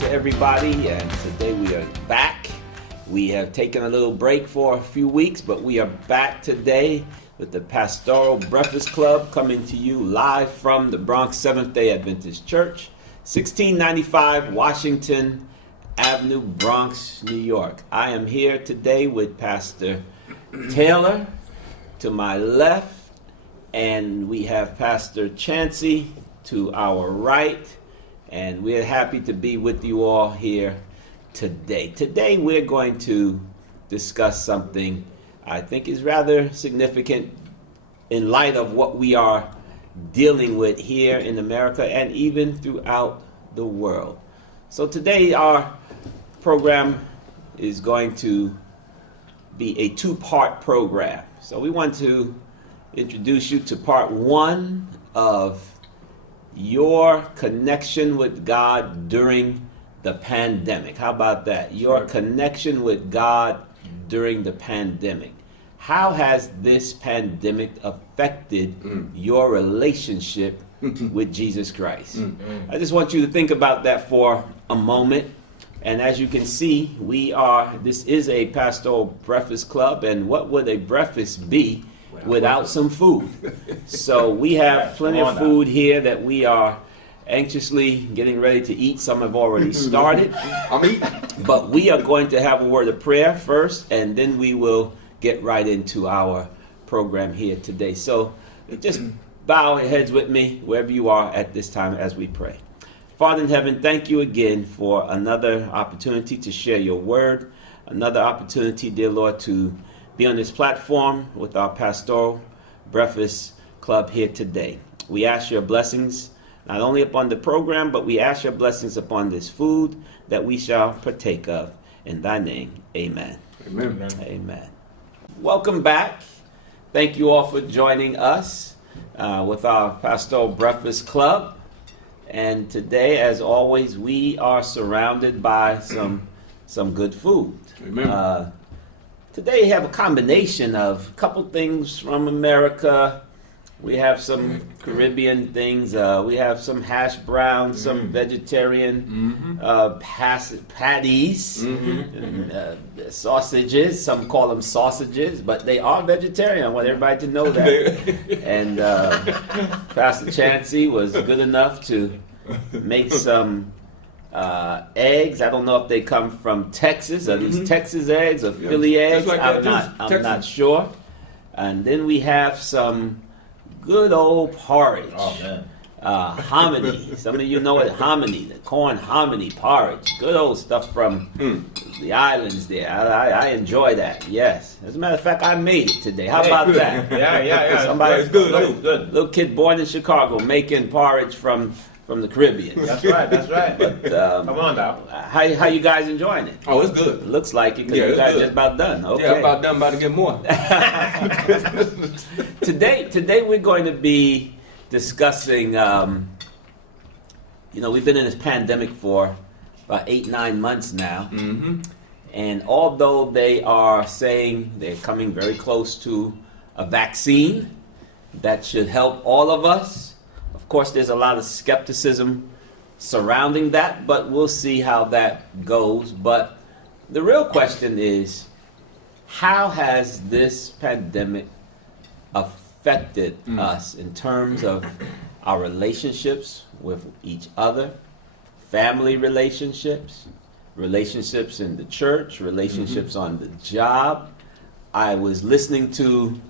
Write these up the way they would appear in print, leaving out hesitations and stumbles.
to everybody, and today we are back. We have taken a little break for a few weeks, but we are back today with the Pastoral Breakfast Club, coming to you live from the Bronx Seventh-day Adventist Church, 1695 Washington Avenue, Bronx, New York. I am here today with Pastor Taylor to my left, and we have Pastor Chancey to our right, and we're happy to be with you all here today. Today we're going to discuss something I think is rather significant in light of what we are dealing with here in America and even throughout the world. So today our program is going to be a two-part program. So we want to introduce you to part one of your connection with God during the pandemic. How about that? Your connection with God during the pandemic. How has this pandemic affected your relationship with Jesus Christ? I just want you to think about that for a moment. And as you can see, this is a pastoral breakfast club, and what would a breakfast be without some food? So we have plenty of food here that we are anxiously getting ready to eat. Some have already started. But we are going to have a word of prayer first, and then we will get right into our program here today. So just bow your heads with me wherever you are at this time as we pray. Father in heaven, thank you again for another opportunity to share your word, another opportunity, dear Lord, to be on this platform with our Pastoral Breakfast Club here today. We ask your blessings not only upon the program, but we ask your blessings upon this food that we shall partake of. In thy name, amen. Amen. Amen. Welcome back. Thank you all for joining us with our Pastoral Breakfast Club. And today, as always, we are surrounded by some good food. Amen. Today, we have a combination of a couple things from America. We have some Caribbean things. We have some hash browns, some vegetarian patties, and, sausages. Some call them sausages, but they are vegetarian. I want everybody to know that. And Pastor Chancey was good enough to make some eggs. I don't know if they come from Texas. Are these Texas eggs or Philly eggs? Like I'm not sure. And then we have some good old porridge. Oh, man. Hominy. Some of you know it, hominy, the corn hominy porridge. Good old stuff from the islands there. I enjoy that, yes. As a matter of fact, I made it today. How about that? Yeah. Somebody, It's good. little kid born in Chicago making porridge from the Caribbean. That's right. But Come on now. how you guys enjoying it? Oh, it's good. It looks like it because Yeah, you it's guys good. just about done. Okay. Yeah, about to get more. Today we're going to be discussing, we've been in this pandemic for about 8-9 months now. And although they are saying they're coming very close to a vaccine that should help all of us, of course there's a lot of skepticism surrounding that, but we'll see how that goes. But the real question is, how has this pandemic affected us in terms of our relationships with each other, family relationships, relationships in the church, relationships on the job? I was listening to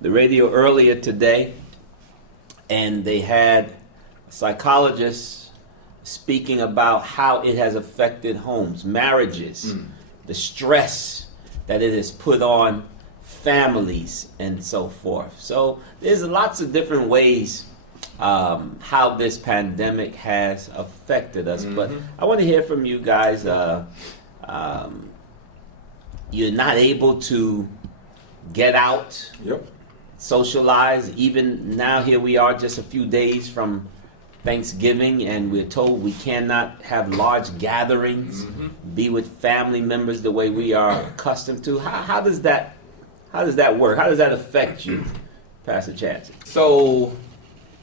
the radio earlier today, and they had psychologists speaking about how it has affected homes, marriages, the stress that it has put on families and so forth. So there's lots of different ways how this pandemic has affected us. But I want to hear from you guys. You're not able to get out, socialize. Even now, here we are just a few days from Thanksgiving, and we're told we cannot have large gatherings, be with family members the way we are accustomed to. How does that work? How does that affect you, Pastor Chancey? So,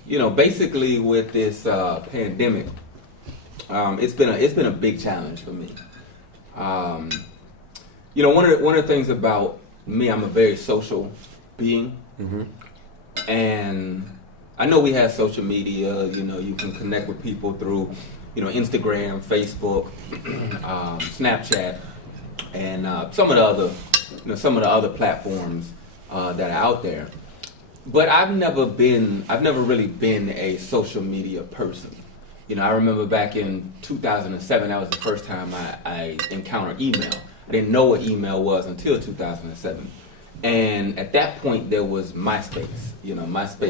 basically with this pandemic, It's been a big challenge for me. One of the things about me, I'm a very social being, and I know we have social media. You can connect with people through, Instagram, Facebook, Snapchat, and some of the other platforms that are out there. But I've never really been a social media person. I remember back in 2007, that was the first time I encountered email. I didn't know what email was until 2007. And at that point, there was MySpace. MySpace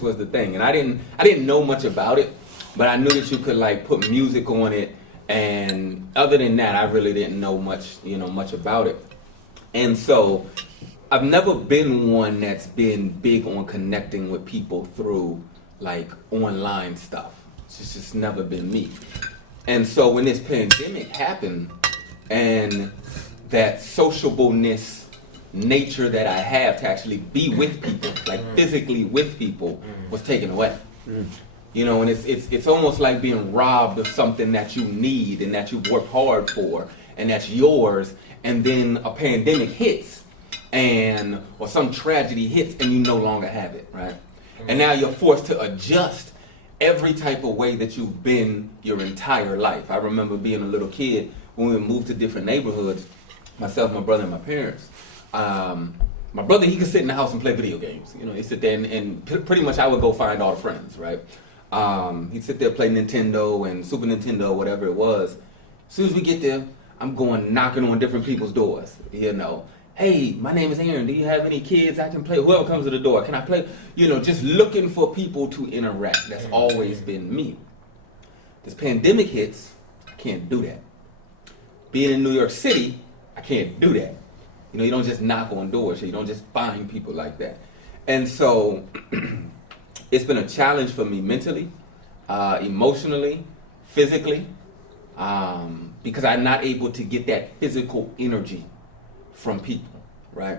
was the thing. And I didn't know much about it, but I knew that you could like put music on it. And other than that, I really didn't know much about it. And so I've never been one that's been big on connecting with people through like online stuff. It's just never been me. And so when this pandemic happened and that sociableness nature that I have to actually be with people, like physically with people, was taken away. And it's almost like being robbed of something that you need and that you've worked hard for and that's yours, and then a pandemic hits or some tragedy hits and you no longer have it, right? And now you're forced to adjust every type of way that you've been your entire life. I remember being a little kid when we moved to different neighborhoods, myself, my brother, and my parents. My brother, he could sit in the house and play video games. He'd sit there and pretty much I would go find all the friends, right? He'd sit there, play Nintendo and Super Nintendo, whatever it was. As soon as we get there, I'm going knocking on different people's doors, Hey, my name is Aaron. Do you have any kids I can play? Whoever comes to the door, can I play? Just looking for people to interact. That's always been me. This pandemic hits, I can't do that. Being in New York City, I can't do that. You don't just knock on doors. You don't just find people like that. And so it's been a challenge for me mentally, emotionally, physically, because I'm not able to get that physical energy from people, right?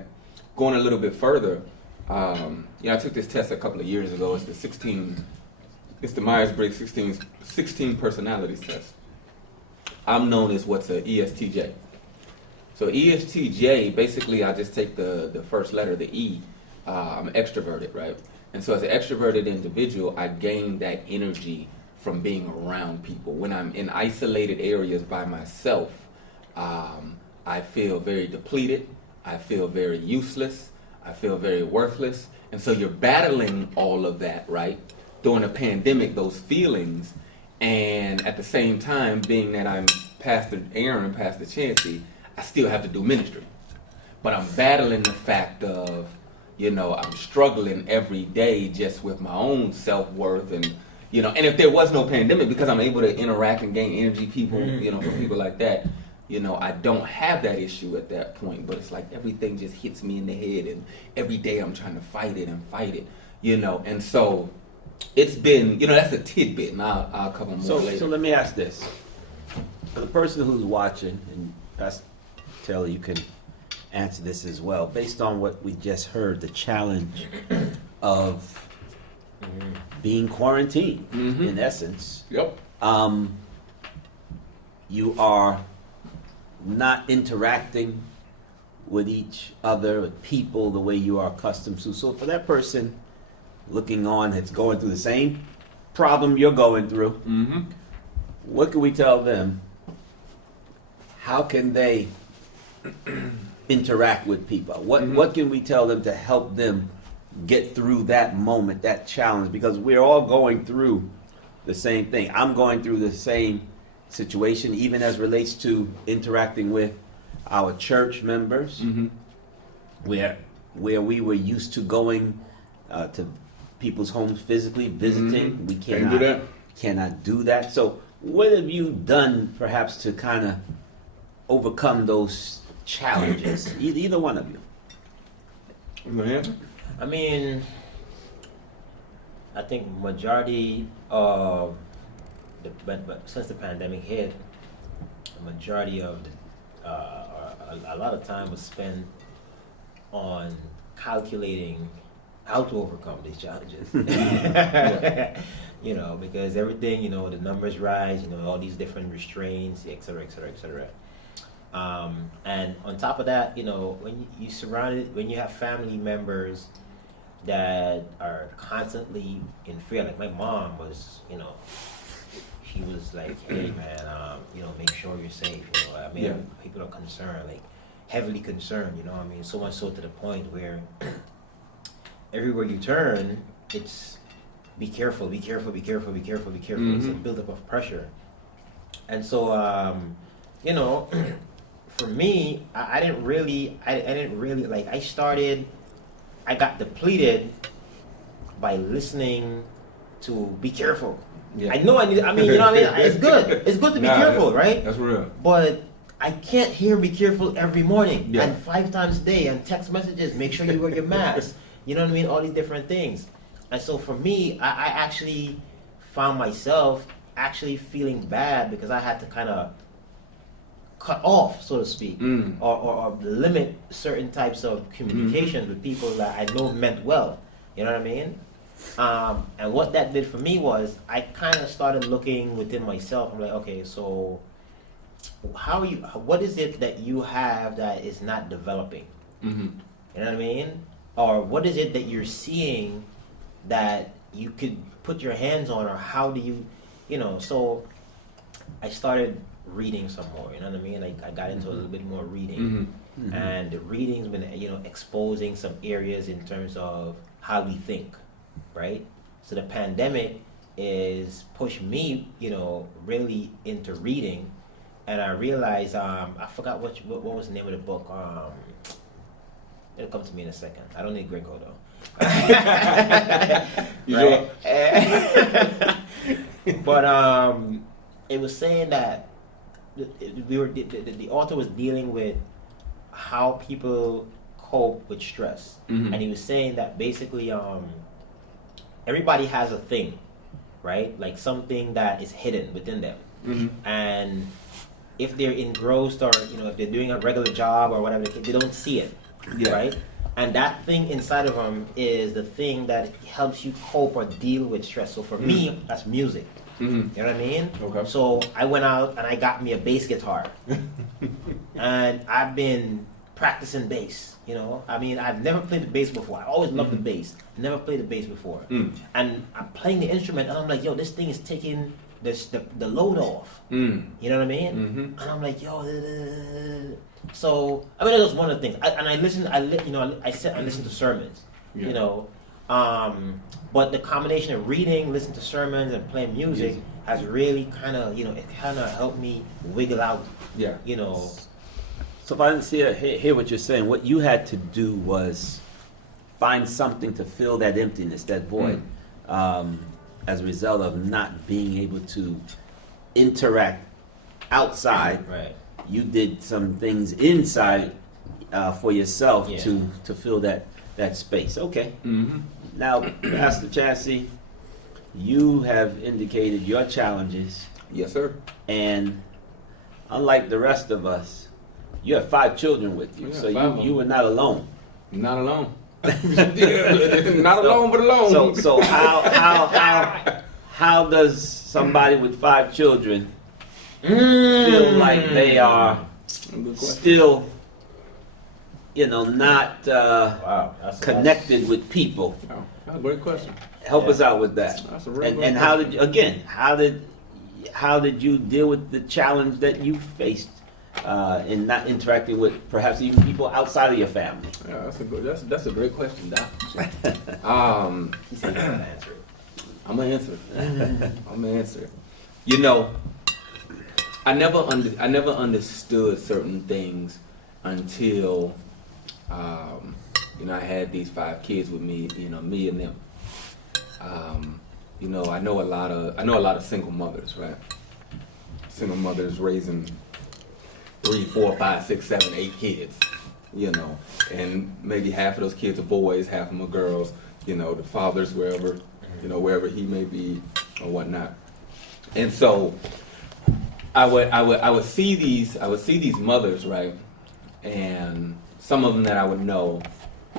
Going a little bit further, I took this test a couple of years ago. It's the Myers-Briggs 16 personalities test. I'm known as what's a ESTJ. So ESTJ, basically I just take the first letter, the E. I'm extroverted, right? And so as an extroverted individual, I gain that energy from being around people. When I'm in isolated areas by myself, I feel very depleted, I feel very useless, I feel very worthless. And so you're battling all of that, right? During a pandemic, those feelings, and at the same time, being that I'm Pastor Aaron, Pastor Chancey, I still have to do ministry. But I'm battling the fact of, I'm struggling every day just with my own self-worth and if there was no pandemic, because I'm able to interact and gain energy from people like that, I don't have that issue at that point, but it's like everything just hits me in the head, and every day I'm trying to fight it, and so it's been, that's a tidbit, and I'll cover more later. So let me ask this. For the person who's watching, and Pastor Taylor, you can answer this as well, based on what we just heard, the challenge of being quarantined, in essence. Yep. You are not interacting with each other, with people, the way you are accustomed to. So for that person looking on that's going through the same problem you're going through, what can we tell them? How can they interact with people? What can we tell them to help them get through that moment, that challenge? Because we're all going through the same thing. I'm going through the same situation, even as relates to interacting with our church members, where we were used to going to people's homes physically, visiting. We cannot do that. So what have you done perhaps to kind of overcome those challenges? Either one of you. I mean, I think majority of since the pandemic hit, the majority of a lot of time was spent on calculating how to overcome these challenges. You know, because everything, you know, the numbers rise, you know, all these different restraints, et cetera, et cetera, et cetera. And on top of that, you know, when you surrounded, when you have family members that are constantly in fear, like my mom was, you know, she was like, hey man, you know, make sure you're safe. You know, I mean, Yeah. people are concerned, like heavily concerned. You know, I mean, so much so to the point where everywhere you turn, it's be careful, be careful, be careful, be careful, be careful. It's a buildup of pressure, and so you know, for me, I didn't really like. I got depleted by listening to be careful. Yeah. I know I need. I mean, you know what I mean. It's good. It's good to be careful, right? That's real. But I can't hear be careful every morning Yeah. and 5 times a day and text messages. Make sure you wear your mask. You know what I mean? All these different things. And so for me, I actually found myself actually feeling bad because I had to kind of cut off, so to speak, or limit certain types of communication with people that I know meant well. You know what I mean? And what that did for me was I kind of started looking within myself. I'm like, okay, so what is it that you have that is not developing? Mm-hmm. You know what I mean? Or what is it that you're seeing that you could put your hands on, or how do you, you know? So I started reading some more. You know what I mean? Like I got into a little bit more reading, and the reading's been, you know, exposing some areas in terms of how we think, right? So the pandemic is pushed me, you know, really into reading, and I realized I forgot what was the name of the book. It'll come to me in a second. I don't need Greco though. You Right? But it was saying that the author was dealing with how people cope with stress, and he was saying that basically everybody has a thing, right? Like something that is hidden within them, and if they're engrossed, or you know, if they're doing a regular job or whatever, they don't see it, right? And that thing inside of them is the thing that helps you cope or deal with stress. So for me, that's music. You know what I mean? Okay. So I went out and I got me a bass guitar, and I've been practicing bass. You know, I mean, I've never played the bass before. I always loved the bass. Never played the bass before. And I'm playing the instrument, and I'm like, yo, this thing is taking the load off. You know what I mean? And I'm like, yo. So I mean, that was one of the things. I listened to sermons. Yeah. You know. But the combination of reading, listening to sermons, and playing music has really kind of, you know, it kind of helped me wiggle out, Yeah. you know. So if I didn't hear what you're saying, what you had to do was find something to fill that emptiness, that void, as a result of not being able to interact outside. Right. You did some things inside for yourself Yeah. to fill that space. Okay. Now, Pastor Chassie, you have indicated your challenges, Yes, sir. and unlike the rest of us, you have 5 children with you, Yeah, so 5 of them. you were not alone. Not alone. Not alone, but alone. So how does somebody with 5 children feel like they are Good question. still, you know, not Wow. That's connected with people? Oh, that's a great question. Help us out with that. That's a real And good how question. did you, again? How did you deal with the challenge that you faced in not interacting with perhaps even people outside of your family? Yeah, that's a great question, Doc. He said he's gonna answer it. I'm gonna answer. I'm gonna answer. You know, I never understood certain things until you know, I had these 5 kids with me. You know, me and them. You know, I know a lot of single mothers, right? Single mothers raising 3, 4, 5, 6, 7, 8 kids. You know, and maybe half of those kids are boys, half of them are girls. You know, the fathers wherever he may be or whatnot. And so I would see these mothers, right? And some of them that I would know,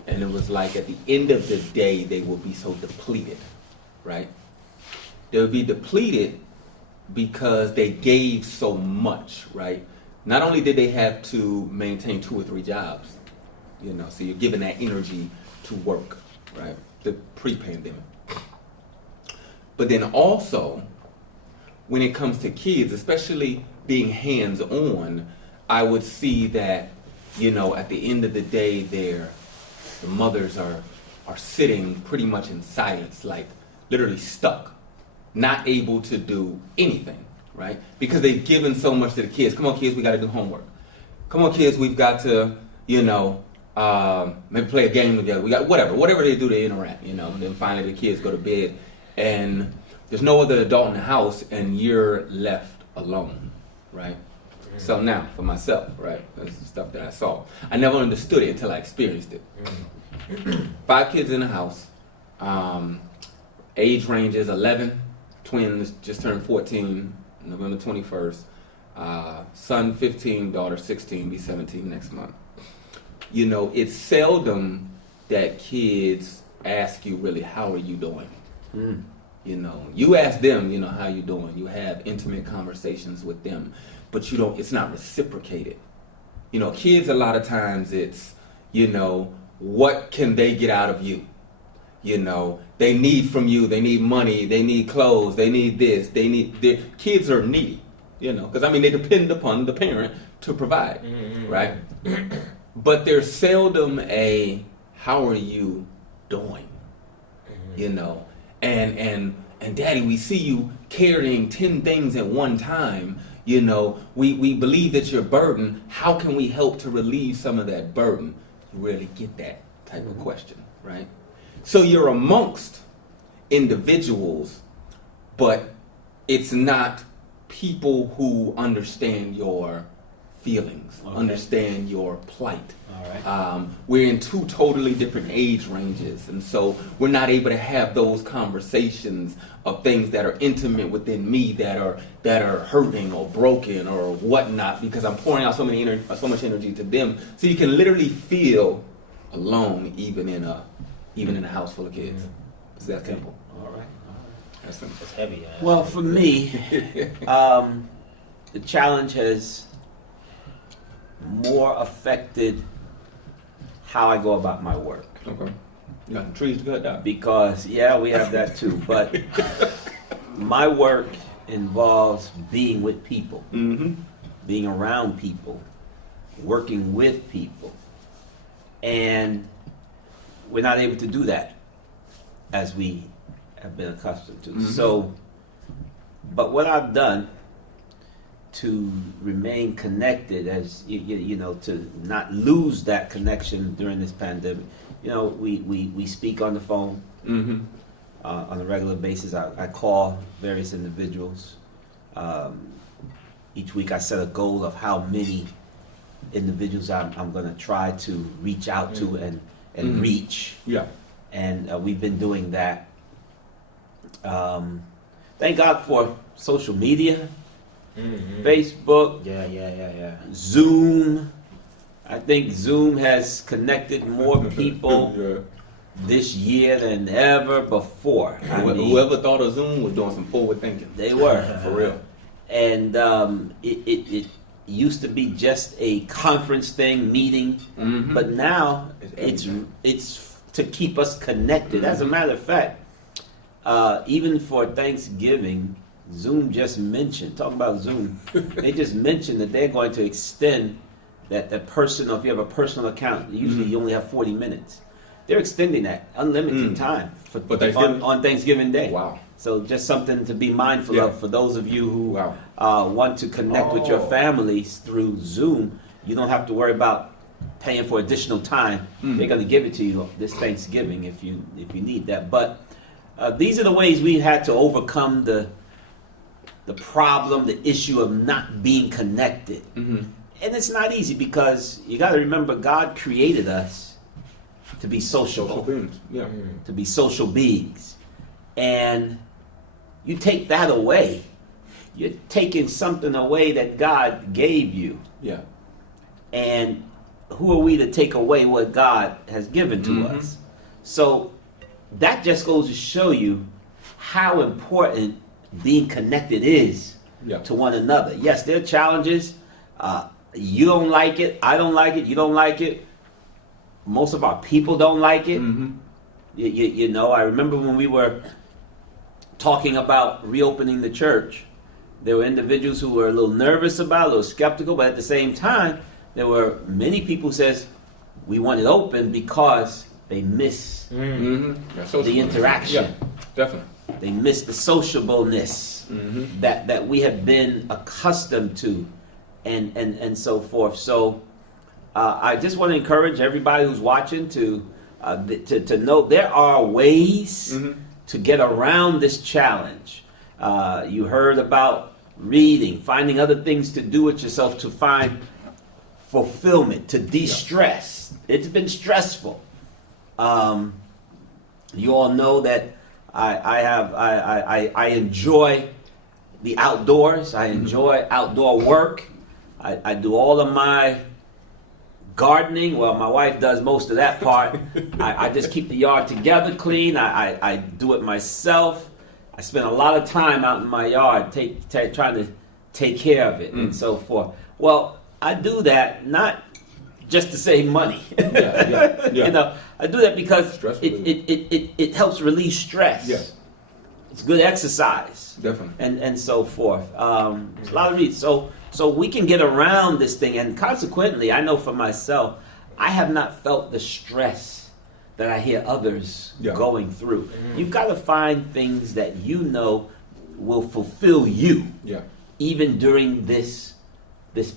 And it was like at the end of the day, they would be so depleted, right? They would be depleted because they gave so much, right? Not only did they have to maintain 2 or 3 jobs, so you're giving that energy to work, right? The pre-pandemic. But then also, when it comes to kids, especially being hands-on, I would see that, at the end of the day, the mothers are sitting pretty much in silence, like literally stuck, not able to do anything, right? Because they've given so much to the kids. Come on, kids, we got to do homework. Come on, kids, we've got to, maybe play a game together. We got whatever they do to interact, And then finally the kids go to bed, and there's no other adult in the house, and you're left alone, right? Mm-hmm. So now, for myself, right, that's the stuff that I saw. I never understood it until I experienced it. Mm-hmm. 5 kids in the house, age ranges 11, twins just turned 14, November 21st, son 15, daughter 16, be 17 next month. It's seldom that kids ask you really, how are you doing? Mm. You ask them, how you doing. You have intimate conversations with them, but it's not reciprocated. Kids a lot of times it's, what can they get out of you? They need from you, they need money, they need clothes, they need this, their kids are needy, because they depend upon the parent to provide, right? But there's seldom a, how are you doing? And daddy, we see you carrying 10 things at one time. We believe that you're burdened. How can we help to relieve some of that burden? You rarely get that type of question, right? So you're amongst individuals, but it's not people who understand your feelings, understand your plight. All right. We're in 2 totally different age ranges, and so we're not able to have those conversations of things that are intimate within me that are hurting or broken or whatnot, because I'm pouring out so much energy to them. So you can literally feel alone, even in a house full of kids. It's that simple. All right. That's simple. It's heavy. Well, for me, the challenge has more affected how I go about my work. Okay. You got trees to cut down. Because, we have that too. But my work involves being with people, being around people, working with people. And we're not able to do that as we have been accustomed to. So, but what I've done to remain connected, as to not lose that connection during this pandemic. We speak on the phone on a regular basis. I call various individuals. Each week I set a goal of how many individuals I'm going to try to reach out to and reach. Yeah. And we've been doing that. Thank God for social media. Facebook, Yeah. Zoom. I think Zoom has connected more people this year than ever before. Whoever thought of Zoom was doing some forward thinking. They were. For real. And it used to be just a conference thing, meeting, but now it's to keep us connected. As a matter of fact, even for Thanksgiving, Zoom just mentioned, talk about Zoom, they just mentioned that they're going to extend that if you have a personal account, usually you only have 40 minutes. They're extending that unlimited time for Thanksgiving? On Thanksgiving Day. Wow. So just something to be mindful of for those of you who want to connect with your families through Zoom. You don't have to worry about paying for additional time. They're going to give it to you this Thanksgiving if you need that. But these are the ways we had to overcome the problem, the issue of not being connected. And it's not easy because you got to remember God created us to be sociable. Social beings. Yeah. To be social beings. And you take that away, you're taking something away that God gave you. Yeah. And who are we to take away what God has given to us? So that just goes to show you how important being connected is to one another. Yes, there are challenges. You don't like it. I don't like it. You don't like it. Most of our people don't like it. You know, I remember when we were talking about reopening the church, there were individuals who were a little nervous about it, a little skeptical, but at the same time, there were many people who says we want it open because they miss the interaction. Yeah, definitely. They miss the sociableness that we have been accustomed to, and so forth. So I just want to encourage everybody who's watching to know there are ways to get around this challenge. You heard about reading, finding other things to do with yourself to find fulfillment, to de-stress. It's been stressful. You all know that I enjoy the outdoors. I enjoy outdoor work. I do all of my gardening. Well, my wife does most of that part. I just keep the yard together, clean. I do it myself. I spend a lot of time out in my yard trying to take care of it and so forth. Well, I do that not just to save money. You know, I do that because it helps relieve stress. Yes. It's good exercise. Definitely. And so forth. There's a lot of reasons. So we can get around this thing, and consequently, I know for myself, I have not felt the stress that I hear others going through. You've got to find things that you know will fulfill you, even during this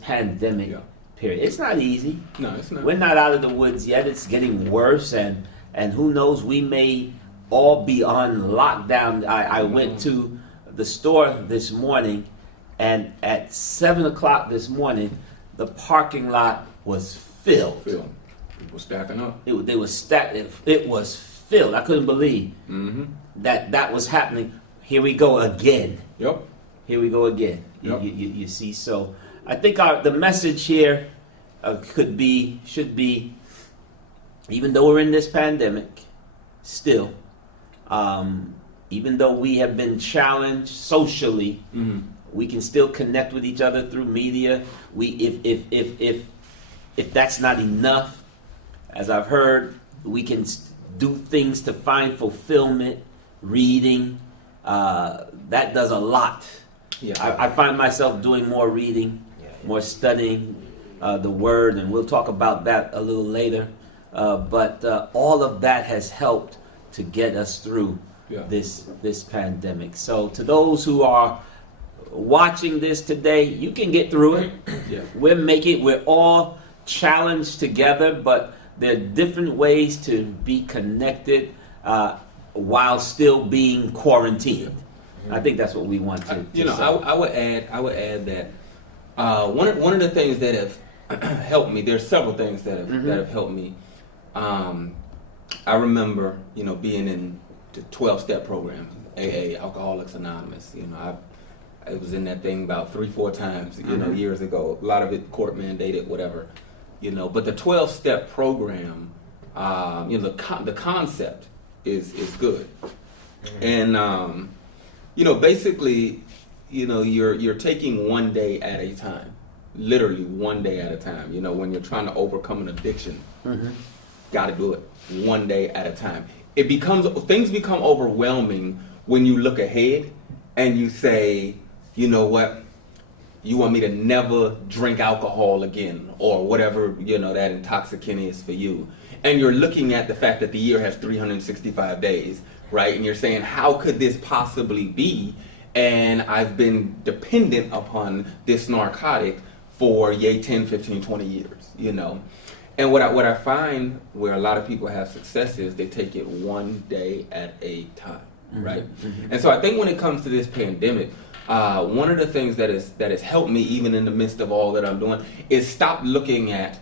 pandemic period. It's not easy. No, it's not. We're not out of the woods yet. It's getting worse, and who knows, we may all be on lockdown. I went to the store this morning, and at 7 o'clock this morning, the parking lot was filled. People stacking up. They were stacked. It was filled. I couldn't believe that was happening. Here we go again. Yep. Here we go again. Yep. You see, so I think the message here should be, even though we're in this pandemic, still, even though we have been challenged socially, we can still connect with each other through media. If that's not enough, as I've heard, we can do things to find fulfillment, reading. That does a lot. I find myself doing more reading, more studying the Word, and we'll talk about that a little later. But all of that has helped to get us through this pandemic. So to those who are watching this today, you can get through it. We're all challenged together, but there are different ways to be connected while still being quarantined. I think that's what we want to say. I would add that one of the things that have helped me. There's several things that have helped me. I remember, being in the 12-step program, AA, Alcoholics Anonymous. I was in that thing about 3-4 times, years ago. A lot of it court mandated, whatever. But the 12-step program, the concept is good, and basically, you're taking one day at a time, literally one day at a time. When you're trying to overcome an addiction, got to do it one day at a time. Things become overwhelming when you look ahead and you say, you know what? You want me to never drink alcohol again, or whatever, that intoxicant is for you. And you're looking at the fact that the year has 365 days, right? And you're saying, how could this possibly be? And I've been dependent upon this narcotic for 10, 15, 20 years, And what I find where a lot of people have success is they take it one day at a time, right? And so I think when it comes to this pandemic, one of the things that has helped me even in the midst of all that I'm doing is stop looking at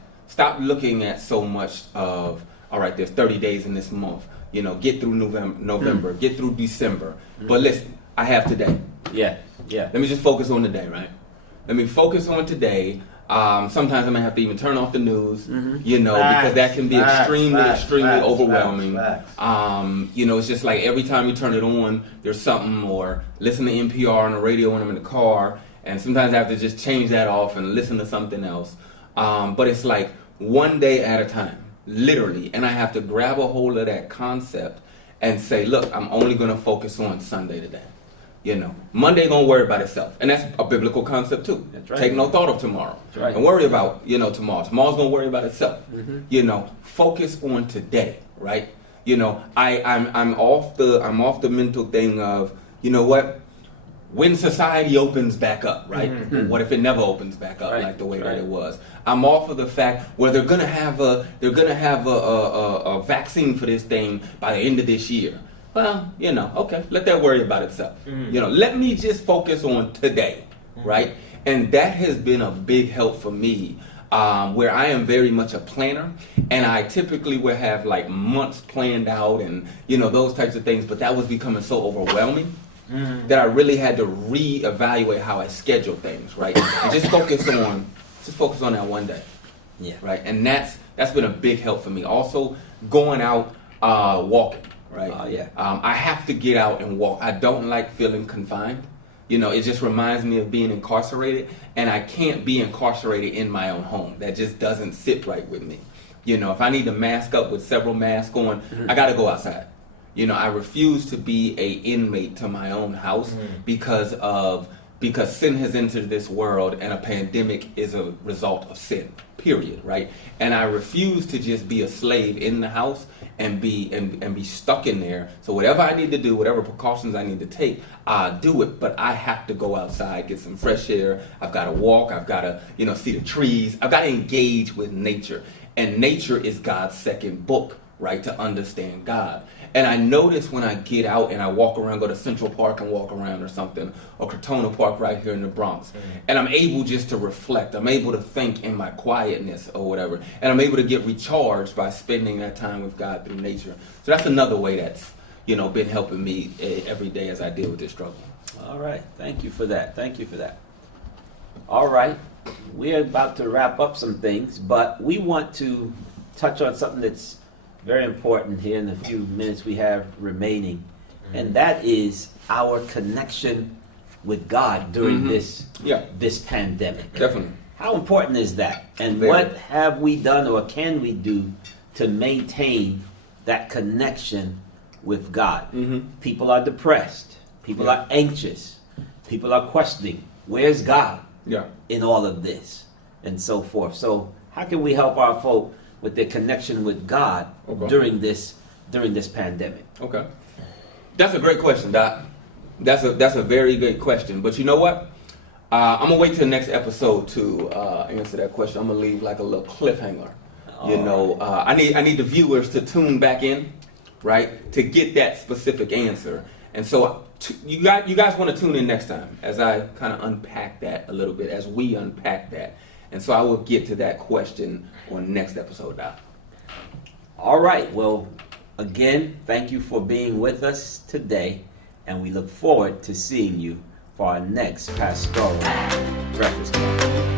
so much of, all right, there's 30 days in this month, get through November, get through December. But listen, I have today. Yeah. Let me just focus on today, right? Let me focus on today. Sometimes I may have to even turn off the news, because Facts, that can be facts, extremely, facts, extremely facts, overwhelming. facts. It's just like every time you turn it on, there's something, or listen to NPR on the radio when I'm in the car, and sometimes I have to just change that off and listen to something else. But it's like one day at a time, literally, and I have to grab a hold of that concept and say, look, I'm only going to focus on Sunday today. Monday gonna worry about itself, and that's a biblical concept too. That's right. Take no thought of tomorrow. That's right. And worry about tomorrow. Tomorrow's gonna worry about itself. Focus on today, right? I'm off the mental thing of when society opens back up, right? What if it never opens back up like the way that it was? I'm off of the fact where they're gonna have a vaccine for this thing by the end of this year. Well, okay, let that worry about itself. Let me just focus on today, right? And that has been a big help for me, where I am very much a planner, and I typically will have like months planned out and, those types of things, but that was becoming so overwhelming that I really had to reevaluate how I schedule things, right? And just focus on that one day. Yeah. Right? And that's been a big help for me. Also, going out walking. Right. Oh, yeah. I have to get out and walk. I don't like feeling confined. It just reminds me of being incarcerated, and I can't be incarcerated in my own home. That just doesn't sit right with me. If I need to mask up with several masks on, I got to go outside. I refuse to be a inmate to my own house because sin has entered this world, and a pandemic is a result of sin. Period. Right? And I refuse to just be a slave in the house and be stuck in there. So whatever I need to do, whatever precautions I need to take, I'll do it. But I have to go outside, get some fresh air. I've got to walk. I've got to, see the trees. I've got to engage with nature. And nature is God's second book, right, to understand God. And I notice when I get out and I walk around, go to Central Park and walk around or something, or Crotona Park right here in the Bronx, and I'm able just to reflect. I'm able to think in my quietness or whatever, and I'm able to get recharged by spending that time with God through nature. So that's another way that's, been helping me every day as I deal with this struggle. All right. Thank you for that. All right. We're about to wrap up some things, but we want to touch on something that's very important here in the few minutes we have remaining, and that is our connection with God during this pandemic. Definitely. How important is that? And Very. What have we done or can we do to maintain that connection with God? People are depressed. People are anxious. People are questioning, where's God in all of this? And so forth. So how can we help our folk with their connection with God during this pandemic? Okay. That's a great question, Doc. That's a very good question. But you know what? I'm gonna wait till the next episode to answer that question. I'm gonna leave like a little cliffhanger. I need the viewers to tune back in, right, to get that specific answer. And so you guys want to tune in next time as I kind of unpack that a little bit, as we unpack that. And so I will get to that question on next episode, Doc. All right. Well, again, thank you for being with us today, and we look forward to seeing you for our next Pastoral Breakfast Club.